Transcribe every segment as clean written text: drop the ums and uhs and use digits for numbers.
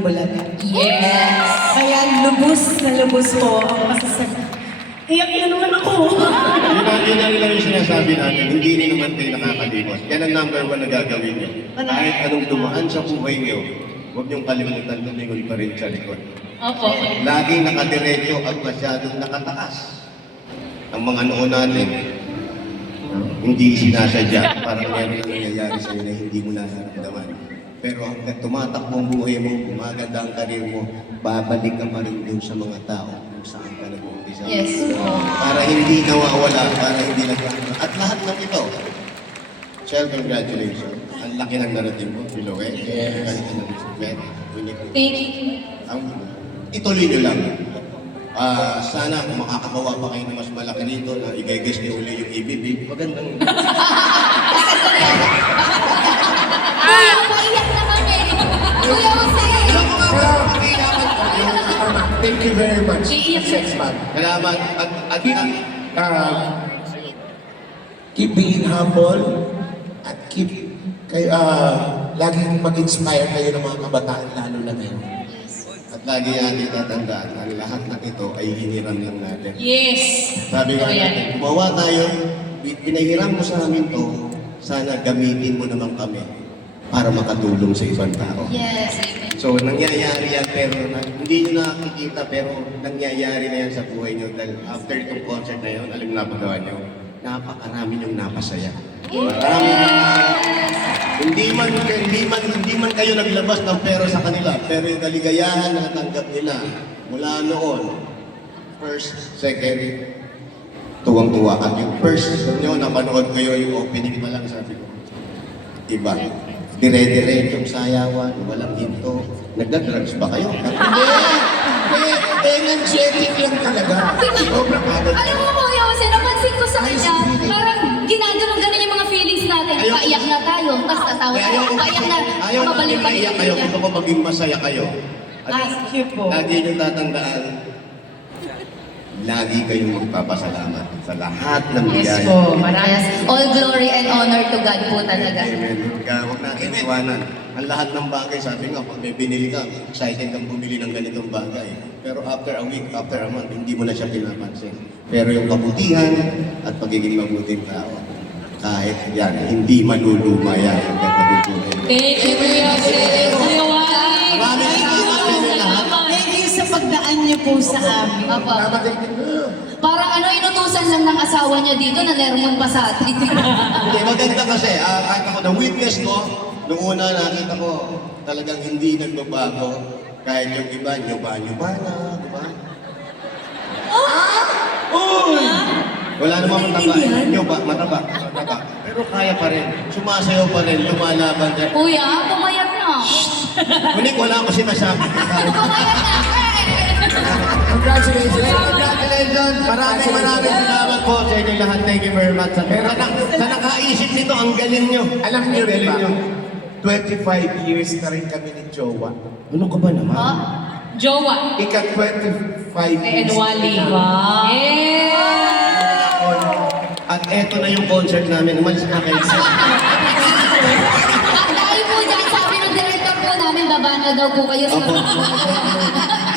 Itbulaga. Yes! Kaya lubos na lubos ko ang masasabi. Iyak na naman ako. Yun ang lang yung sinasabi natin, hindi rin naman kayo nakakalimot. Yan ang number one na gagawin nyo. Kahit anong dumaan sa buhay nyo, huwag niyong kalimutan lumingon pa rin sa likod. Opo. Laging nakadiretso at masyadong nakataas. Ang mga noo natin, hindi sinasadya. Parang meron ang nangyayari sa'yo na hindi mo nararamdaman. Pero hanggang tumatakbo ang buhay mo, gumaganda ang karir mo, babalik ka pa rin dun sa mga tao kung saan ka nag-umpisa. Yes. Para hindi nawawala, para hindi nagkakaroon. At lahat ng ito, congratulations. Ang laki ng narating mo, Piloe. Yes. Thank you. Ituloy nyo lang. Sana kung makakagawa pa kayo na mas malaki nito na i-guess nyo uli yung EBB, magandang... Kuya, paiyak na kami! Kuya Jose! Thank you very much. Iiyak Sex man. Salamat. At Keep being humble at keep kayo, laging mag-inspire kayo ng mga kabataan lalo na ngayon. At lagi natin tatandaan, ang lahat ng ito ay hiniram lang natin. Yes! Sabi nga natin, gumawa tayo, pinahiram mo sa amin to, sana gamitin mo naman kami para makatulong sa ibang tao. Yes! So, nangyayari yan, pero hindi nyo nakikita, pero nangyayari na yan sa buhay nyo. Dahil after itong concert na yun, alam na pagawa nyo, napakarami nyong napasaya. Marami na, hindi man kayo naglabas ng pera sa kanila, pero yung kaligayahan na natanggap nila mula noon, first, second, tuwang-tuwa. At yung first nyo, napanood ko yung opening pa lang, sabi ko, iba. Dire-dire yung sayawan, walang hinto. Nagda-drugs ba kayo? Energetic lang talaga. Sobrang agad. Alam mo po, Jose, napansin ko sa kanya, parang ginaganon-ganon yung mga feelings natin. Paiyak na tayo, tapos tatawa tayo. Paiyak na, Ayaw na mabalik pa maiyak kayo, gusto ko maging masaya kayo. Thank you po. Lagi nyo tatandaan, lagi kayong magpapasalamat sa lahat ng Yes biyaya. po, maraming. All glory and honor to God po talaga. Amen. Kaya huwag natin iwanan. Ang lahat ng bagay, sabi nga, pag may binili ka, excited kang bumili ng ganitong bagay. Pero after a week, after a month, hindi mo na siya pinapansin. Pero yung kabutihan at pagiging mabuting tao, kahit yan, hindi manuluma yan hanggang mabubuhay. Thank you, Kuya Jose. Kuya Wally. Maraming salamat sa inyo lahat. Thank you sa pagdaan niyo po sa amin. Papa. Parang inutusan lang ng asawa niya dito na Lermon Pasatri. Hindi, maganda kasi, kahit ako na-witness ko, nung una nakita ko, talagang hindi nagbabago. Kahit yung iba, nyoba na, di ba? Uy! Wala namang mataba. Mataba. Pero kaya pa rin. Sumasayaw pa rin, lumalaban rin. Kuya, pumayat na. Ngunit wala ko sinasabi. Pumayat na. Congratulations. Congratulations! Maraming salamat po sa inyo lahat. Thank you very much. Sa nakaisip nito, ang galing nyo. Alam niyo rin ba? Galing nyo. 25 years na rin kami ni Jowa. Ano ka ba naman? Ha? Jowa. Ika-25 And years. Wally. Wow. Yeah. At eto na yung concert namin. Umalis na kayo. At dahil po dyan, sabi ng director po namin, baba na daw po kayo sa Opo.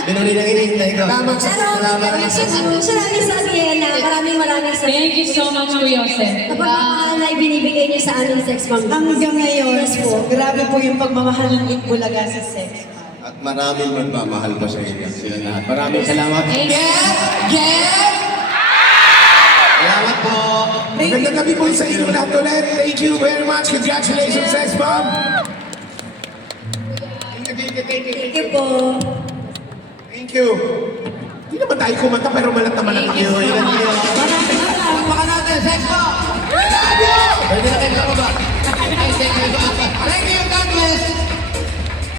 Binuli nang hinihintay ko. Salamat sa Maraming sa Siena. Maraming salamat. Thank you so much, Kuya Jose. Sa pagmamahal na ibinibigay niyo sa aming sex bomb. Hanggang ngayon, Yes po. grabe po yung pagmamahal ng Itbulaga sa sex. At maraming magmamahal pa sa inyo. Sila lahat. Maraming salamat. Thank you. Salamat po. Magandang gabi po sa inyo lahat ulit. Thank you very much. Congratulations, Sex Bomb. Thank you po. Thank you. Hindi naman tayo kumanta pero malat na malat Thank you. ako.